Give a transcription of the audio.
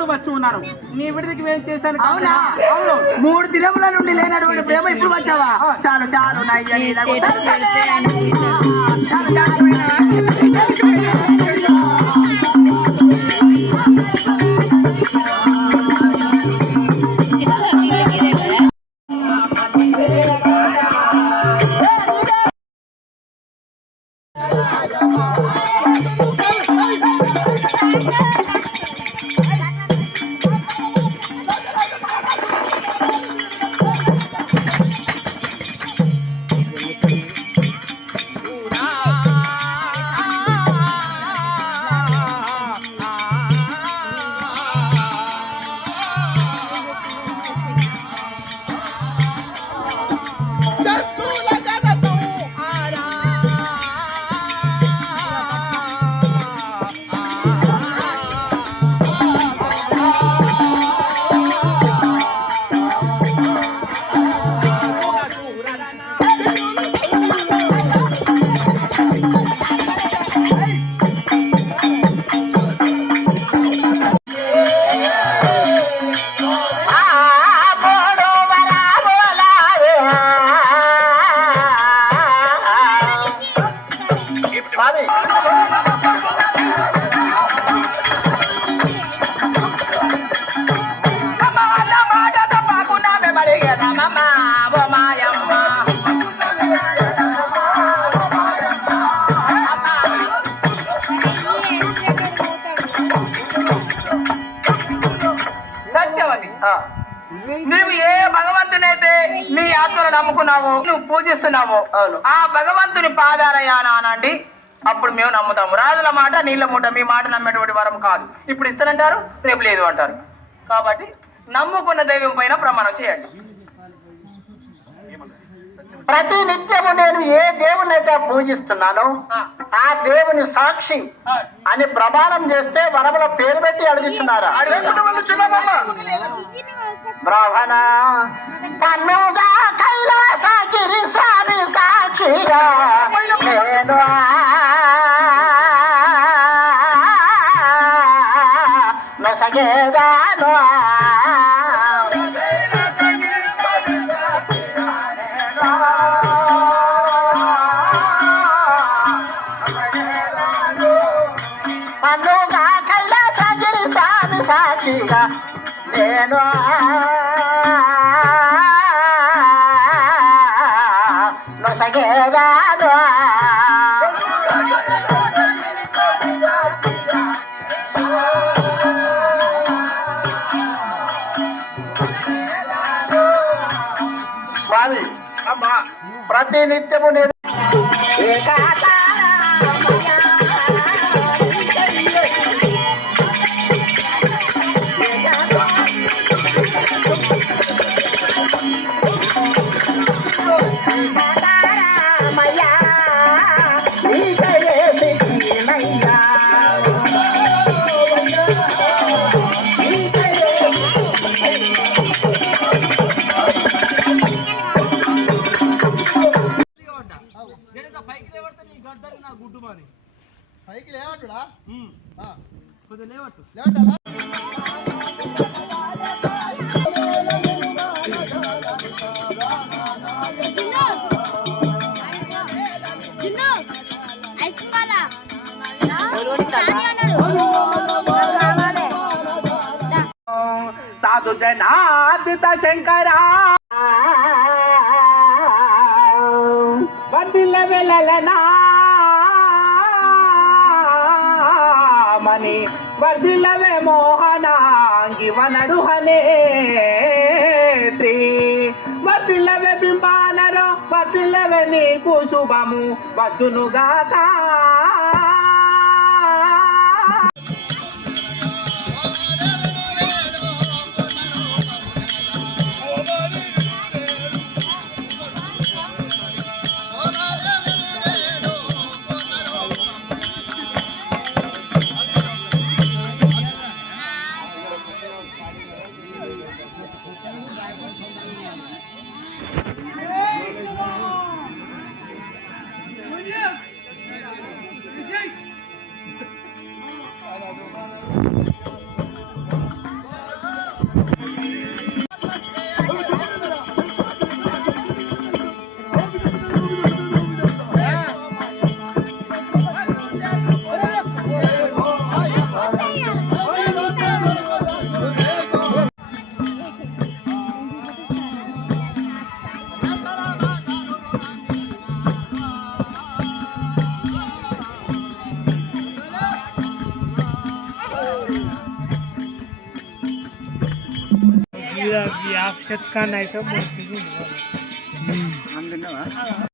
నాడు వచ్చి ఉన్నాను. నీ విడిదికి ఏం చేశాను? అవునా? అవును. 3 దినముల నుండి లేనటువంటి ప్రేమ ఇప్పుడు వచ్చావా? చాలు చాలు నువ్వు ఏ భగవంతునైతే నీ ఆత్మను నమ్ముకున్నావు, నువ్వు పూజిస్తున్నావు, ఆ భగవంతుని పాదారయానండి, అప్పుడు మేము నమ్ముతాము. రాజుల మాట నీళ్ళ మూట, మీ మాట నమ్మేటువంటి వరం కాదు. ఇప్పుడు ఇస్తానంటారు, రేపు లేదు అంటారు. కాబట్టి నమ్ముకున్న దైవం పైన ప్రమాణం చేయండి. ప్రతి నిత్యము నేను ఏ దేవుని అయితే పూజిస్తున్నానో ఆ దేవుని సాక్షి అని ప్రమాణం చేస్తే వరముల పేరు పెట్టి అడుగుతున్నారా? బ్రాహ్మణ పన్నుగా కైలాసగిరి స్వామి సాక్షిగా నేను నొసగేగాను పన్నుగా కైలాసగిరి స్వామి సాక్షిగా నేను నొసగేగాను స్వామి అమ్మా ప్రతి నిత్యము నేను పైకి లేవట్టుడా కొద్దిగా లేవట్టు సాధు జనాదిత శంకరా బందిల వెళ్ళలనా మని వర్ధిల్లవే మోహనాంగి వనడుహనే త్రీ వర్ధిల్లవే బింబానరో వర్ధిల్లవే నీకు శుభము వచ్చునుగాక. ఈ ఆక్షత్కాన్ని అయితే మంచిగా